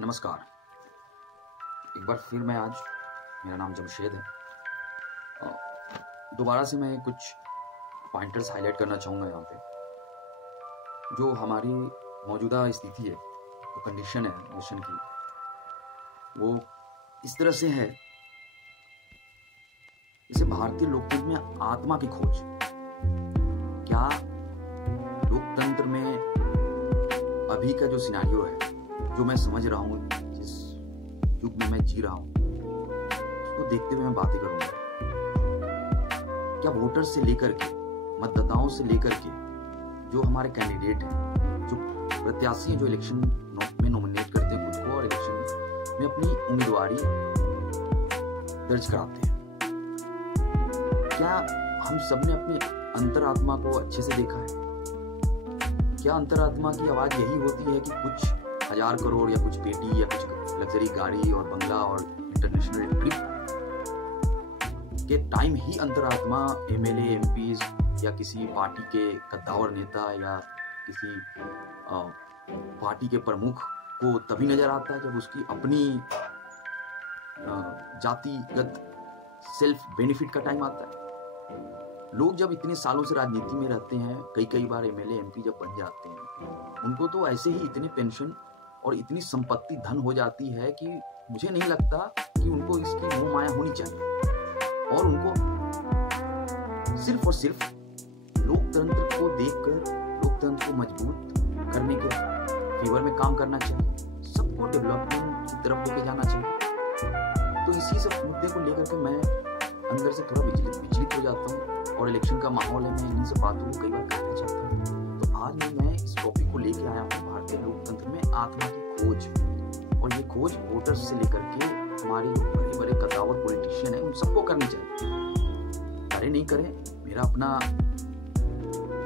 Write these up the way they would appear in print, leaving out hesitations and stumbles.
नमस्कार। एक बार फिर मैं आज, मेरा नाम जमशेद है। दोबारा से मैं कुछ पॉइंटर्स हाईलाइट करना चाहूँगा यहाँ पे। जो हमारी मौजूदा स्थिति है, जो कंडीशन है नेशन की, वो इस तरह से है जैसे भारतीय लोकतंत्र में आत्मा की खोज। क्या लोकतंत्र में अभी का जो सिनेरियो है, जो मैं समझ रहा हूँ, जिस युग में मैं जी रहा हूँ, उसको देखते हुए मैं बातें करूँगा। क्या वोटर्स से लेकर के, मतदाताओं से लेकर के, जो हमारे कैंडिडेट हैं, जो प्रत्याशी हैं, जो इलेक्शन में नॉमिनेट करते हैं खुद को और इलेक्शन में अपनी उम्मीदवारी दर्ज कराते हैं, क्या हम सबने अपनी अंतरात्मा को अच्छे से देखा है? क्या अंतरात्मा की आवाज यही होती है कि कुछ 1000 करोड़ या कुछ पेटी या कुछ लग्जरी गाड़ी और बंगला और इंटरनेशनल ट्रिप के टाइम ही अंतरात्मा एमएलए, एमपीज या किसी पार्टी के कद्दावर नेता या किसी पार्टी के प्रमुख को तभी नजर आता है जब उसकी अपनी जातिगत सेल्फ बेनिफिट का टाइम आता है? लोग जब इतने सालों से राजनीति में रहते हैं, कई बार एमएलए, एमपी जब बन जाते हैं, उनको तो ऐसे ही इतने पेंशन और इतनी संपत्ति धन हो जाती है कि मुझे नहीं लगता कि उनको इसकी मोह माया होनी चाहिए, और उनको सिर्फ और सिर्फ लोकतंत्र को देखकर लोकतंत्र को मजबूत करने के फेवर में काम करना चाहिए। सबको डेवलपमेंट की तरफ लेके जाना चाहिए। तो इसी सब मुद्दे को लेकर के मैं अंदर से थोड़ा विचलित हो जाता हूँ, और इलेक्शन का माहौल है, मैं इन्हीं सब बातों को कई बार कहना चाहता हूँ। तो आज मैं इस टॉपिक को लेके आया हूँ, भारतीय लोकतंत्र में आत्मा की खोज। और ये खोज वोटर्स से लेकर के हमारे जो बड़े बड़े कद्दावर पॉलिटिशियन हैं, उन सबको करनी चाहिए। करे नहीं करे, मेरा अपना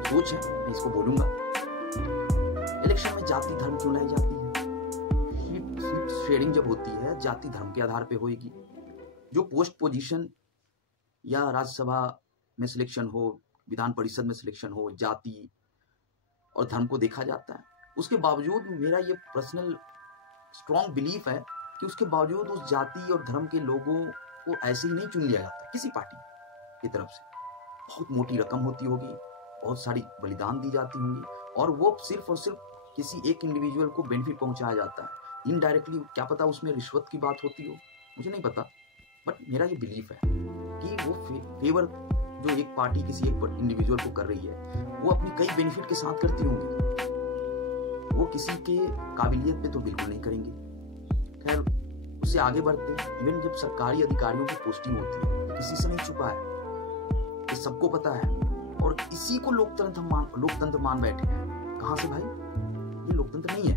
सोच है, मैं इसको बोलूंगा। इलेक्शन में जाति धर्म क्यों लाई जाती है? सीट शेयरिंग जब होती है, जाति धर्म के आधार पे होएगी। जो पोस्ट पोजीशन या राज्यसभा में सिलेक्शन हो, विधान परिषद में सिलेक्शन हो, जाति और धर्म को देखा जाता है। उसके बावजूद मेरा ये पर्सनल स्ट्रॉन्ग बिलीफ है कि उसके बावजूद उस जाति और धर्म के लोगों को ऐसे ही नहीं चुन लिया जाता किसी पार्टी की तरफ से। बहुत मोटी रकम होती होगी, बहुत सारी बलिदान दी जाती होंगी, और वो सिर्फ और सिर्फ किसी एक इंडिविजुअल को बेनिफिट पहुंचाया जाता है इनडायरेक्टली। क्या पता उसमें रिश्वत की बात होती हो, मुझे नहीं पता, बट मेरा ये बिलीफ है कि वो फेवर जो एक पार्टी किसी एक इंडिविजुअल को कर रही है, वो अपनी कई बेनिफिट के साथ करती होंगी, वो किसी के काबिलियत पे तो बिल्कुल नहीं करेंगे। खैर, उससे आगे बढ़ते हैं। इवन जब सरकारी अधिकारियों की पोस्टिंग होती है, तो किसी से नहीं छुपा है, ये सबको पता है, और इसी को लोकतंत्र मान बैठे हैं। कहां से भाई? ये लोकतंत्र नहीं है।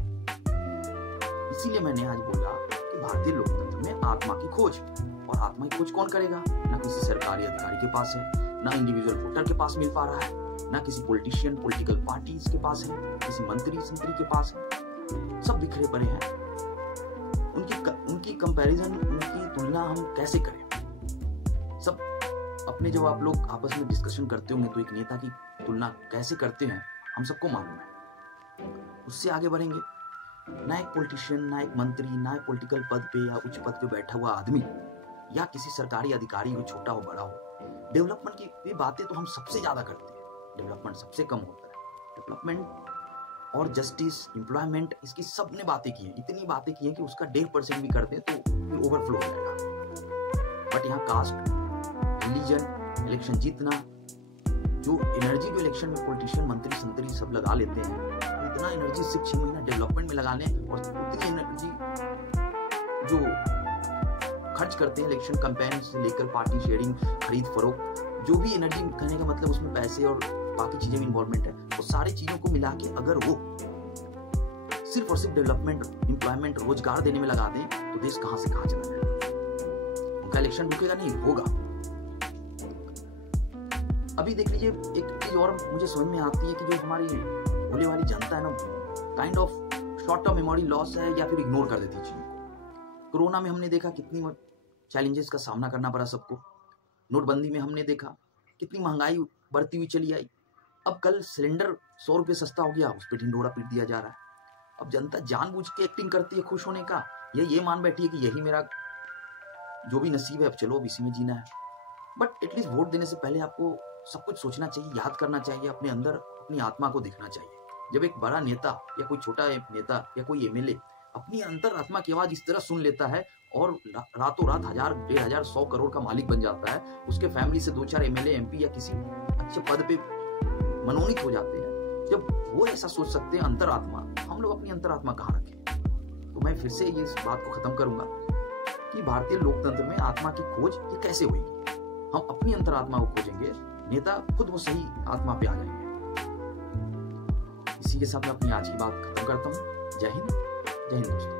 इसीलिए मैंने आज बोला कि भारतीय लोकतंत्र में आत्मा की खोज। और आत्मा की खोज कौन करेगा? ना किसी सरकारी अधिकारी के पास है, ना इंडिविजुअल वोटर के पास मिल पा रहा है, ना किसी पॉलिटिशियन, पॉलिटिकल पार्टीज के पास है, किसी मंत्री संतरी के पास है। सब बिखरे पड़े हैं। उनकी कंपैरिजन, उनकी तुलना हम कैसे करें? सब अपने, जब आप लोग आपस में डिस्कशन करते होंगे तो एक नेता की तुलना कैसे करते हैं हम सबको मालूम है। उससे आगे बढ़ेंगे। ना एक पॉलिटिशियन, ना एक मंत्री, ना एक पॉलिटिकल पद पे या उच्च पद पे बैठा हुआ आदमी या किसी सरकारी अधिकारी हो, छोटा हो बड़ा हो, डेवलपमेंट की बातें तो हम सबसे ज्यादा करते हैं, डेवलपमेंट सबसे कम होता है। डेवलपमेंट और जस्टिस, एम्प्लॉयमेंट, इसकी सबने बातें की हैं, इतनी बातें की हैं कि उसका 1.5% भी करते हैं तो फिर ओवरफ्लो हो जाएगा। बट यहाँ कास्ट, रिलीजन, इलेक्शन जीतना, जो एनर्जी जो इलेक्शन में पॉलिटिशियन, मंत्री संतरी सब लगा लेते हैं, इतना एनर्जी सिर्फ 6 महीना डेवलपमेंट में लगाने, और उतनी एनर्जी जो खर्च करते हैं इलेक्शन कैंपेन से लेकर पार्टी शेयरिंग, खरीद फरोख्त, जो भी एनर्जी कहने का मतलब उसमें पैसे और बाकी चीजें भी इन्वॉल्वमेंट है, वो सारी चीजों को मिला के अगर वो सिर्फ और सिर्फ डेवलपमेंट, एम्प्लॉयमेंट, रोजगार देने में लगा दें, तो देश कहां से कहां चला जाएगा। उनका इलेक्शन रुकेगा नहीं, होगा। अभी देख लीजिए, एक चीज और मुझे समझ में आती है कि जो हमारी भोले वाली जनता है ना, kind of short term memory loss है, या फिर इग्नोर कर देती है चीजों को। कोरोना में हमने देखा कितनी चैलेंजेस का सामना करना पड़ा सबको। नोटबंदी में हमने देखा कितनी महंगाई बढ़ती हुई चली आई। अब कल सिलेंडर 100 रुपये सस्ता हो गया, उस पर ढिंडोरा पीट दिया जा रहा है। अब जनता जानबूझ के एक्टिंग करती है खुश होने का, ये मान बैठी है कि यही मेरा जो भी नसीब है, अब चलो अब इसी में जीना है। बट एटलीस्ट वोट देने से पहले आपको सब कुछ सोचना चाहिए, याद करना चाहिए, अपने अंदर अपनी आत्मा को देखना चाहिए। जब एक बड़ा नेता या कोई छोटा नेता या कोई एमएलए अपनी अंतरात्मा की आवाज इस तरह सुन लेता है और रातों रात 1000, 1500, 100 करोड़ का मालिक बन जाता है, उसके फैमिली से 2-4 एमएलए, एमपी या किसी अच्छे पद पे मनोनीत हो जाते हैं, जब वो ऐसा सोच सकते हैं अंतरात्मा, हम लोग अपनी अंतरात्मा कहाँ रखें? तो मैं फिर से ये इस बात को खत्म करूंगा कि भारतीय लोकतंत्र में आत्मा की खोज ये कैसे होगी। हम अपनी अंतरात्मा को खोजेंगे, नेता खुद वो सही आत्मा पे आ जाएंगे। इसी के साथ मैं अपनी आज की बात खत्म करता हूँ। जय हिंद दोस्तों।